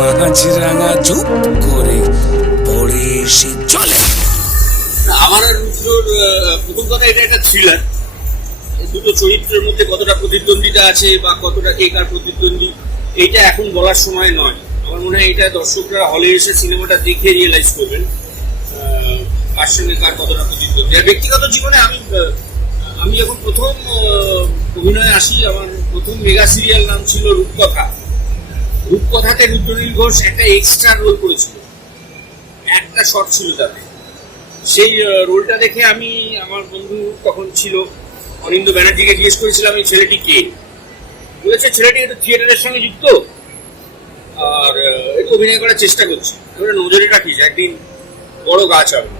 মাঝরাঙা চুপ করে পড়ে এসে চলে। আমার প্রথম কথা, এটা একটা থ্রিলার। দুটো চরিত্রের মধ্যে কতটা প্রতিদ্বন্দ্বিতা আছে বা কতটা কে কার প্রতিদ্বন্দ্বী, এইটা এখন বলার সময় নয়। আমার মনে হয় এটা দর্শকরা হলে এসে সিনেমাটা দেখে রিয়েলাইজ করবেন কার সঙ্গে কার কতটা প্রতিদ্বন্দ্বী। আর ব্যক্তিগত জীবনে আমি যখন প্রথম অভিনয়ে আসি, আমার প্রথম মেগা সিরিয়াল নাম ছিল রূপকথা। রূপকথাতে রুদ্রনীল ঘোষ একটা এক্সট্রা রোল করেছিল, একটা শট ছিল তাতে। সেই রোলটা দেখে আমি, আমার বন্ধু তখন ছিল অনিন্দ ব্যানার্জিকে জিজ্ঞেস করেছিলাম এই ছেলেটি কে। বলেছে ছেলেটি একটু থিয়েটারের সঙ্গে যুক্ত আর একটু অভিনয় করার চেষ্টা করছে, এবারে নজরে রাখিস, একদিন বড় গাছ হবে।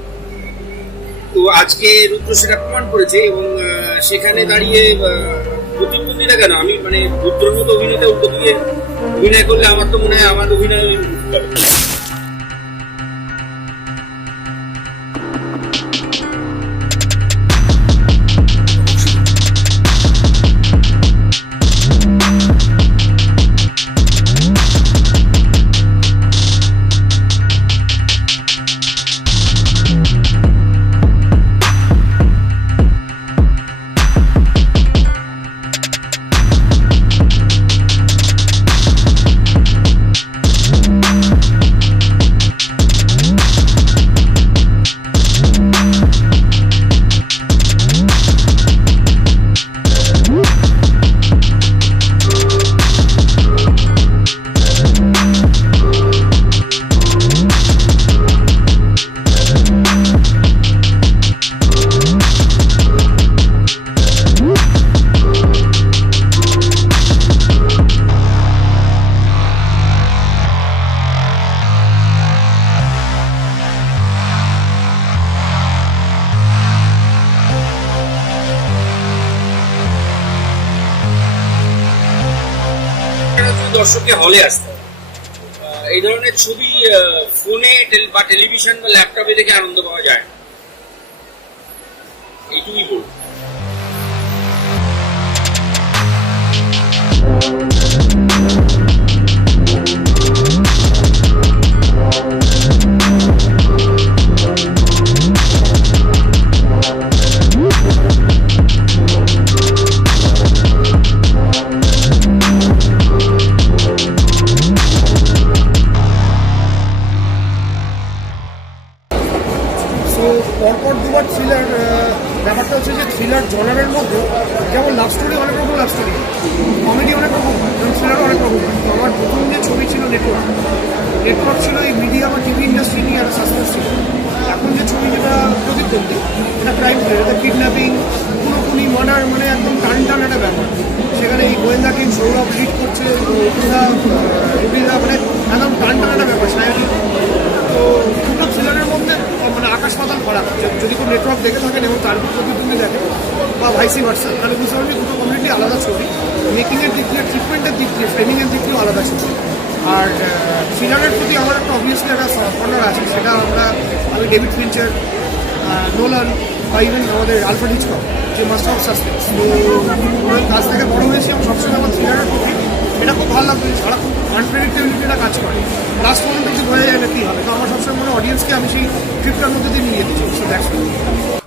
তো আজকে রুদ্র সেটা প্রমাণ করেছে এবং সেখানে দাঁড়িয়ে প্রতিদ্বন্দ্বিতা কেন, আমি মানে রুদ্রর মতো অভিনেতা উল্টো দিকে অভিনয় করলে আমার তো মনে হয় আমার অভিনয় দর্শককে হলে আসতে হবে। এই ধরনের ছবি ফোনে বা টেলিভিশন বা ল্যাপটপে দেখে আনন্দ পাওয়া যায়, এইটুকুই বলবো। পরপর দুবার থ্রিলার, ব্যাপারটা হচ্ছে যে থ্রিলার জনারের মধ্যে যেমন লাভ স্টোরি অনেক রকম, লাভ স্টোরি কমেডি অনেক রকম, থ্রিলারও অনেক রকম। তো আমার প্রথম যে ছবি ছিল নেটওয়ার্ক ছিল এই মিডিয়া বা টিভি ইন্ডাস্ট্রি নিয়ে একটা সাসপেন্স ছিল। এখন যে ছবি যেটা প্রতিদ্বন্দ্বী, এটা ক্রাইম থ্রিলার, এটা কিডন্যাপিং, খুনোখুনি, মার্ডার, মানে একদম টান টান একটা ব্যাপার। সেখানে এই গোয়েন্দা টিম সৌরভ লিড করছে, মানে একদম টান টান একটা ব্যাপার সায়নী। তো দুটো থ্রিলারের মধ্যে মানে আকাশ পাতাল করা, যদি কোনো নেটওয়ার্ক দেখে থাকেন এবং তার প্রতিদ্বন্দ্বী দেখেন বা ভাইসি ভার্সা, তাহলে বুঝতে পারবেন দুটো কমপ্লিটলি আলাদা ছবি। মেকিংয়ের দিক দিয়ে, ট্রিটমেন্টের দিক দিয়ে, ফ্রেমিংয়ের দিক দিয়েও আলাদা ছবি। আর থ্রিলারের প্রতি আমার একটা অবভিয়াসলি একটা কর্নার আছে, সেটা আমি ডেভিড ফিঞ্চার, নোলান বা ইভেন আমাদের আলফ্রেড হিচকক, যে মাস্টার অফ সাসপেন্স, তো ওনার কাছ থেকে বড় হয়েছি এবং সবসময় আমার থ্রিলারের প্রতি এটা খুব ভালো লাগবে। সারাক্ষণ আনপ্রেডিক্টেবিলিটিটা কাজ করে, লাস্ট পর্যন্ত কিছু বোঝা যায় না কী হবে। তো আমার সবসময় মনে অডিয়েন্সকে আমি সেই ট্রিপটার মধ্যে দিয়ে নিয়ে যেতে চাই। So that's